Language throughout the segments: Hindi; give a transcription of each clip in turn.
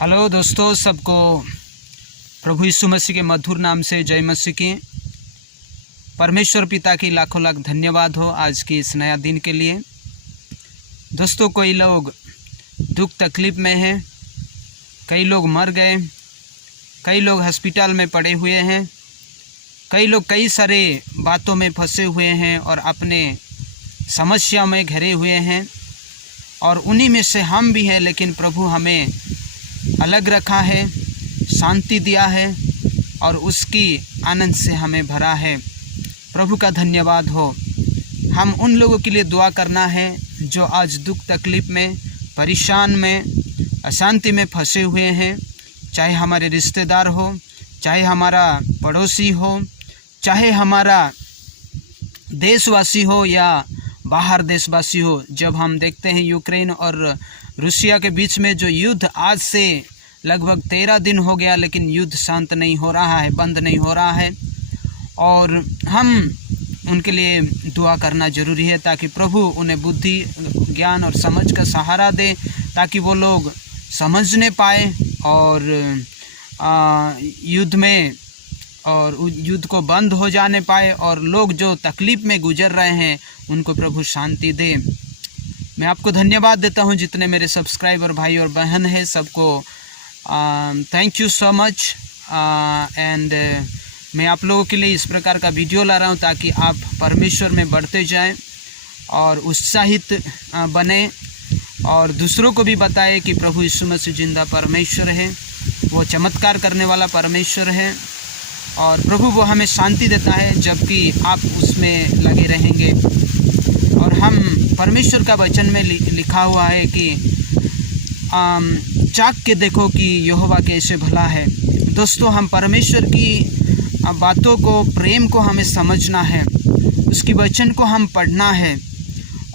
हेलो दोस्तों, सबको प्रभु यीशु मसीह के मधुर नाम से जय मसीह की। परमेश्वर पिता की लाखों लाख धन्यवाद हो आज की इस नया दिन के लिए। दोस्तों, कोई लोग दुख तकलीफ में हैं, कई लोग मर गए, कई लोग हॉस्पिटल में पड़े हुए हैं, कई लोग कई सारे बातों में फंसे हुए हैं और अपने समस्या में घिरे हुए हैं, और उन्हीं में से हम भी हैं। लेकिन प्रभु हमें अलग रखा है, शांति दिया है और उसकी आनंद से हमें भरा है। प्रभु का धन्यवाद हो। हम उन लोगों के लिए दुआ करना है जो आज दुख तकलीफ में, परेशान में, अशांति में फंसे हुए हैं। चाहे हमारे रिश्तेदार हो, चाहे हमारा पड़ोसी हो, चाहे हमारा देशवासी हो या बाहर देशवासी हो। जब हम देखते हैं यूक्रेन और रूसिया के बीच में जो युद्ध आज से लगभग 13 दिन हो गया, लेकिन युद्ध शांत नहीं हो रहा है, बंद नहीं हो रहा है, और हम उनके लिए दुआ करना जरूरी है ताकि प्रभु उन्हें बुद्धि, ज्ञान और समझ का सहारा दे, ताकि वो लोग समझने पाए और युद्ध में और युद्ध को बंद हो जाने पाए, और लोग जो तकलीफ़ में गुजर रहे हैं उनको प्रभु शांति दे। मैं आपको धन्यवाद देता हूं, जितने मेरे सब्सक्राइबर भाई और बहन हैं सबको thank you so much. And मैं आप लोगों के लिए इस प्रकार का वीडियो ला रहा हूं ताकि आप परमेश्वर में बढ़ते जाएं और उत्साहित बने, और दूसरों को भी बताएं कि प्रभु यीशु मसीह जिंदा परमेश्वर है, वो चमत्कार करने वाला परमेश्वर है, और प्रभु वो हमें शांति देता है जबकि आप उसमें लगे रहेंगे। और हम परमेश्वर का वचन में लिखा हुआ है कि चाक के देखो कि यहोवा कैसे भला है। दोस्तों, हम परमेश्वर की बातों को, प्रेम को हमें समझना है, उसकी वचन को हम पढ़ना है,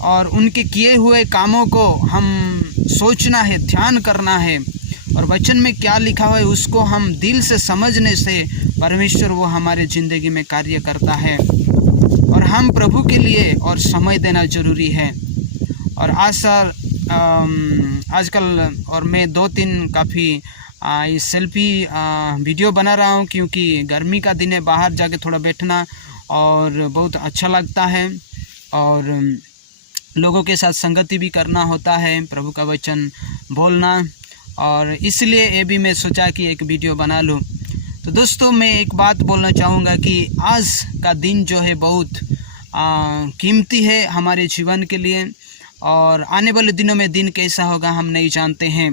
और उनके किए हुए कामों को हम सोचना है, ध्यान करना है, और वचन में क्या लिखा हुआ है उसको हम दिल से समझने से परमेश्वर वो हमारे ज़िंदगी में कार्य करता है। और हम प्रभु के लिए और समय देना ज़रूरी है। और आजकल और मैं 2-3 काफ़ी इस सेल्फी वीडियो बना रहा हूँ, क्योंकि गर्मी का दिन है, बाहर जाके थोड़ा बैठना और बहुत अच्छा लगता है, और लोगों के साथ संगति भी करना होता है, प्रभु का वचन बोलना, और इसलिए ये भी मैं सोचा कि एक वीडियो बना लूँ। तो दोस्तों, मैं एक बात बोलना चाहूँगा कि आज का दिन जो है बहुत कीमती है हमारे जीवन के लिए, और आने वाले दिनों में दिन कैसा होगा हम नहीं जानते हैं।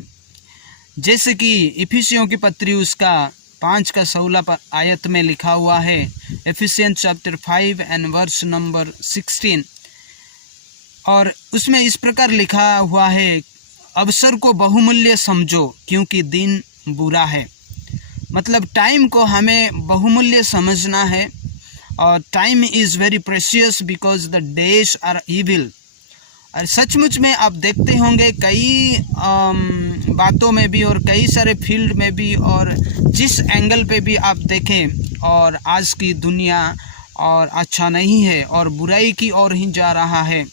जैसे कि इफिसियों की पत्री उसका 5 आयत में लिखा हुआ है, एफिसियंस चैप्टर 5 एंड वर्स नंबर 16, और उसमें इस प्रकार लिखा हुआ है, अवसर को बहुमूल्य समझो क्योंकि दिन बुरा है। मतलब टाइम को हमें बहुमूल्य समझना है, और time is very precious because the days are evil. और सचमुच में आप देखते होंगे कई बातों में भी और कई सारे फील्ड में भी, और जिस एंगल पे भी आप देखें, और आज की दुनिया और अच्छा नहीं है और बुराई की ओर ही जा रहा है।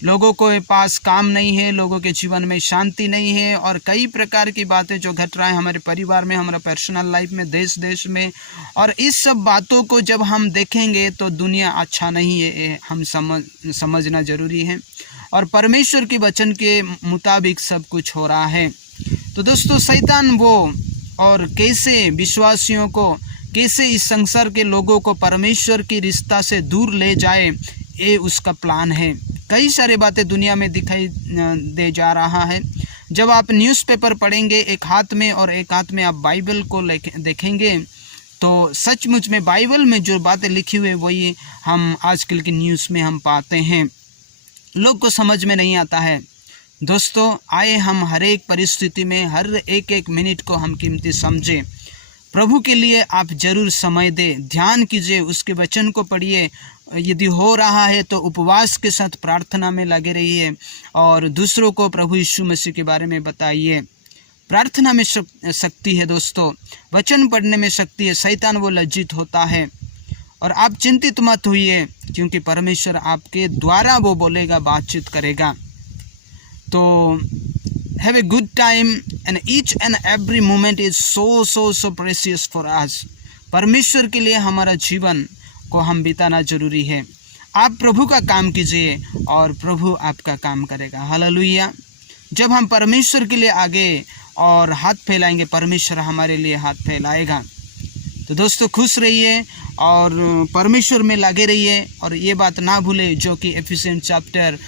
लोगों के पास काम नहीं है, लोगों के जीवन में शांति नहीं है, और कई प्रकार की बातें जो घट रहा है हमारे परिवार में, हमारा पर्सनल लाइफ में, देश देश में, और इस सब बातों को जब हम देखेंगे तो दुनिया अच्छा नहीं है, हम समझना ज़रूरी है, और परमेश्वर के वचन के मुताबिक सब कुछ हो रहा है। तो दोस्तों, शैतान वो और कैसे विश्वासियों को, कैसे इस संसार के लोगों को परमेश्वर की रिश्ता से दूर ले जाए, ये उसका प्लान है। कई सारे बातें दुनिया में दिखाई दे जा रहा है। जब आप न्यूज़पेपर पढ़ेंगे एक हाथ में और एक हाथ में आप बाइबल को देखेंगे, तो सचमुच में बाइबल में जो बातें लिखी हुई वही हम आजकल की न्यूज़ में हम पाते हैं। लोग को समझ में नहीं आता है। दोस्तों, आए हम हर एक परिस्थिति में, हर एक मिनट को हम कीमती समझें। प्रभु के लिए आप जरूर समय दें, ध्यान कीजिए, उसके वचन को पढ़िए। यदि हो रहा है तो उपवास के साथ प्रार्थना में लगे रहिए, और दूसरों को प्रभु यीशु मसीह के बारे में बताइए। प्रार्थना में शक्ति है दोस्तों, वचन पढ़ने में शक्ति है। शैतान वो लज्जित होता है, और आप चिंतित मत होइए, क्योंकि परमेश्वर आपके द्वारा वो बोलेगा, बातचीत करेगा। तो have a good time, and each and every moment is so precious for us. परमेश्वर के लिए हमारा जीवन को हम बिताना जरूरी है। आप प्रभु का काम कीजिए और प्रभु आपका काम करेगा। हालेलुया। जब हम परमेश्वर के लिए आगे और हाथ फैलाएंगे, परमेश्वर हमारे लिए हाथ फैलाएगा। तो दोस्तों खुश रहिए और परमेश्वर में लगे रहिए, और ये बात ना भूले जो कि Ephesians chapter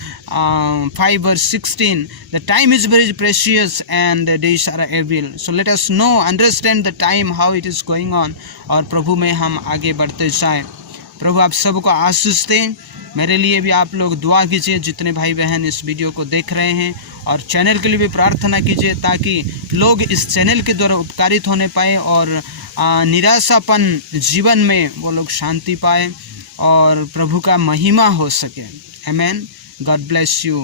5:16, the time is very precious and days are evil, so let us know understand the time how it is going on, और प्रभु में हम आगे बढ़ते जाएं। प्रभु आप सबको आशीष दें। मेरे लिए भी आप लोग दुआ कीजिए, जितने भाई बहन इस वीडियो को देख रहे हैं, और चैनल के लिए भी प्रार्थना कीजिए ताकि लोग इस चैनल के द्वारा उपकारित होने पाए और निराशापन जीवन में वो लोग शांति पाए और प्रभु का महिमा हो सके। आमेन। God bless you.